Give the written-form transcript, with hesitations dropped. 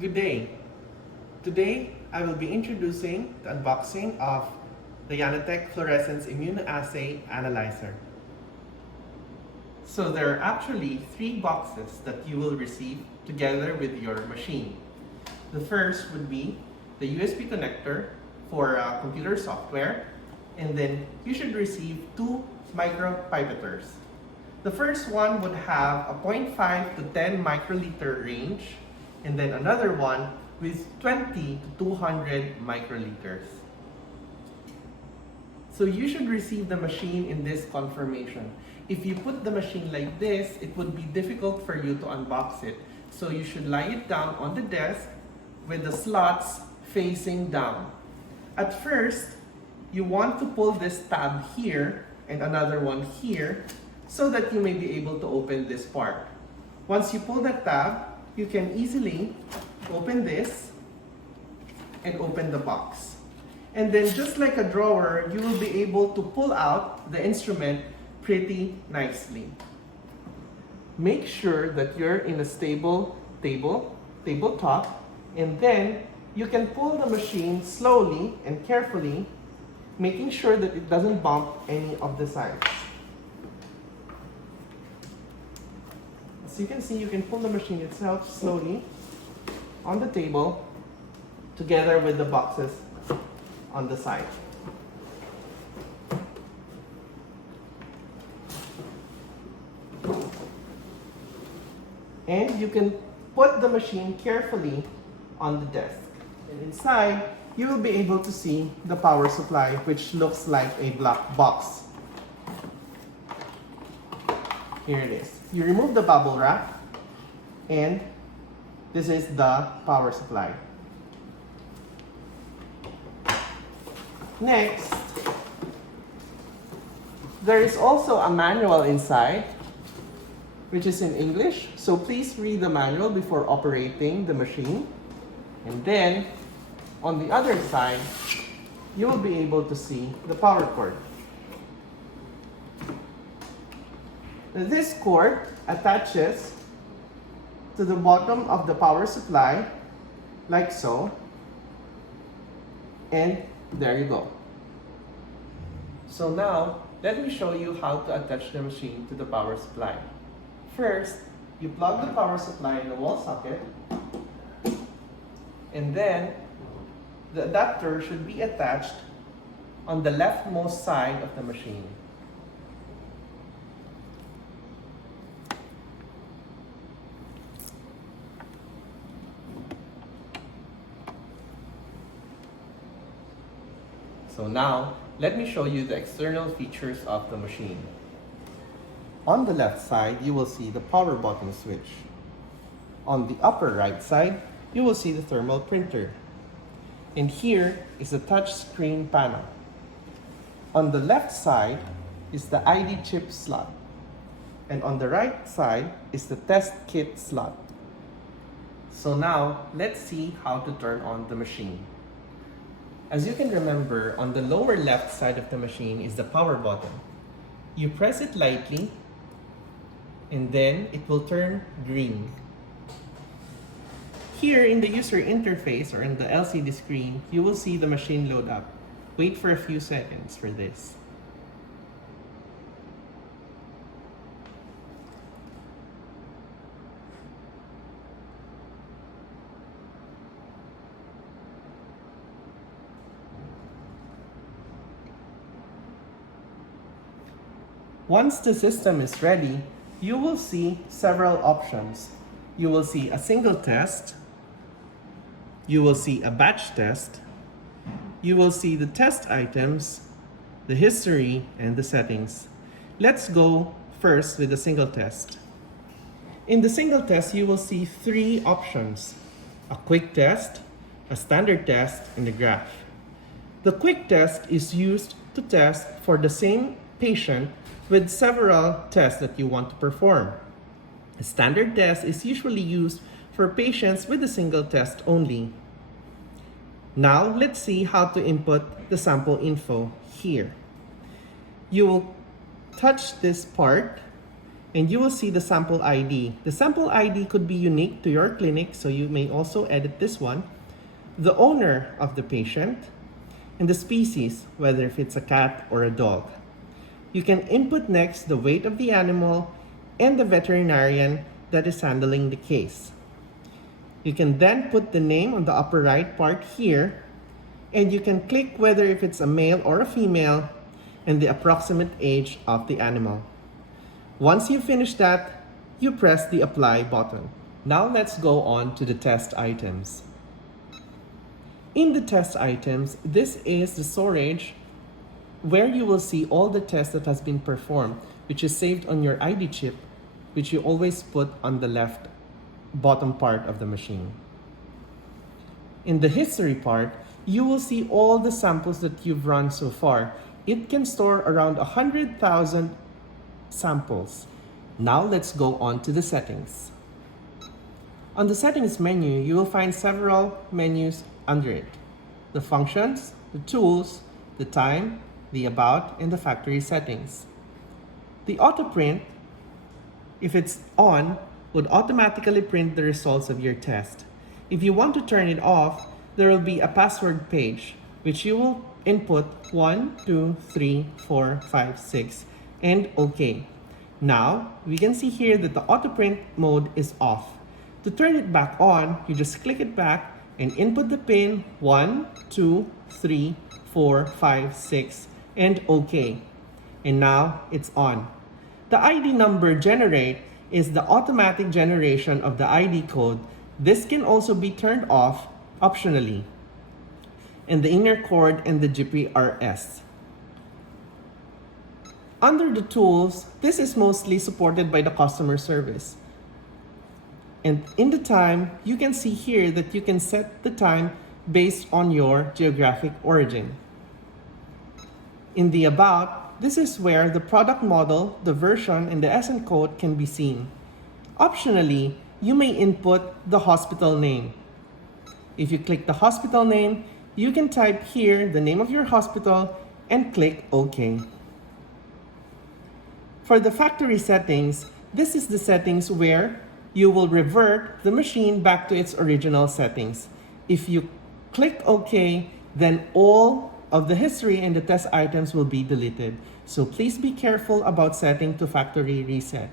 Good day. Today, I will be introducing the unboxing of the Dianotech Fluorescence Immunoassay Analyzer. So there are actually 3 boxes that you will receive together with your machine. The first would be the USB connector for computer software, and then you should receive 2 micropipetters. The first one would have a 0.5 to 10 microliter range, and then another one with 20 to 200 microliters. So you should receive the machine in this conformation. If you put the machine like this, it would be difficult for you to unbox it. So you should lie it down on the desk with the slots facing down. At first, you want to pull this tab here and another one here so that you may be able to open this part. Once you pull that tab, you can easily open this and open the box. And then just like a drawer, you will be able to pull out the instrument pretty nicely. Make sure that you're in a stable tabletop, and then you can pull the machine slowly and carefully, making sure that it doesn't bump any of the sides. As you can see, you can pull the machine itself slowly on the table together with the boxes on the side. And you can put the machine carefully on the desk. And inside, you will be able to see the power supply, which looks like a black box. Here it is. You remove the bubble wrap, and this is the power supply. Next, there is also a manual inside, which is in English. So please read the manual before operating the machine. And then, on the other side, you will be able to see the power cord. This cord attaches to the bottom of the power supply, like so. And there you go. So now, let me show you how to attach the machine to the power supply. First, you plug the power supply in the wall socket, and then the adapter should be attached on the leftmost side of the machine. So now, let me show you the external features of the machine. On the left side, you will see the power button switch. On the upper right side, you will see the thermal printer. And here is the touch screen panel. On the left side is the ID chip slot. And on the right side is the test kit slot. So now, let's see how to turn on the machine. As you can remember, on the lower left side of the machine is the power button. You press it lightly, and then it will turn green. Here in the user interface or in the LCD screen, you will see the machine load up. Wait for a few seconds for this. Once the system is ready, you will see several options. You will see a single test. You will see a batch test. You will see the test items, the history, and the settings. Let's go first with the single test. In the single test, you will see 3 options: a quick test, a standard test, and a graph. The quick test is used to test for the same patient with several tests that you want to perform. A standard test is usually used for patients with a single test only. Now, let's see how to input the sample info here. You will touch this part, and you will see the sample ID. The sample ID could be unique to your clinic, so you may also edit this one. The owner of the patient, and the species, whether if it's a cat or a dog. You can input next the weight of the animal and the veterinarian that is handling the case. You can then put the name on the upper right part here, and you can click whether if it's a male or a female and the approximate age of the animal. Once you finish that, you press the apply button. Now let's go on to the test items. In the test items, this is the storage where you will see all the tests that has been performed, which is saved on your ID chip, which you always put on the left bottom part of the machine. In the history part, you will see all the samples that you've run so far. It can store around 100,000 samples. Now let's go on to the settings. On the settings menu, you will find several menus under it. The functions, the tools, the time, the about, and the factory settings. The auto print, if it's on, would automatically print the results of your test. If you want to turn it off, there will be a password page, which you will input 1, 2, 3, 4, 5, 6, and OK. Now, we can see here that the auto print mode is off. To turn it back on, you just click it back and input the pin 1, 2, 3, 4, 5, 6, and OK. And now it's on. The ID number generate is the automatic generation of the ID code. This can also be turned off optionally. And the inner cord and the GPRS. Under the tools, this is mostly supported by the customer service. And in the time, you can see here that you can set the time based on your geographic origin. In the about, this is where the product model, the version, and the SN code can be seen. Optionally, you may input the hospital name. If you click the hospital name, you can type here the name of your hospital and click OK. For the factory settings, this is the settings where you will revert the machine back to its original settings. If you click OK, then all of the history and the test items will be deleted. So please be careful about setting to factory reset.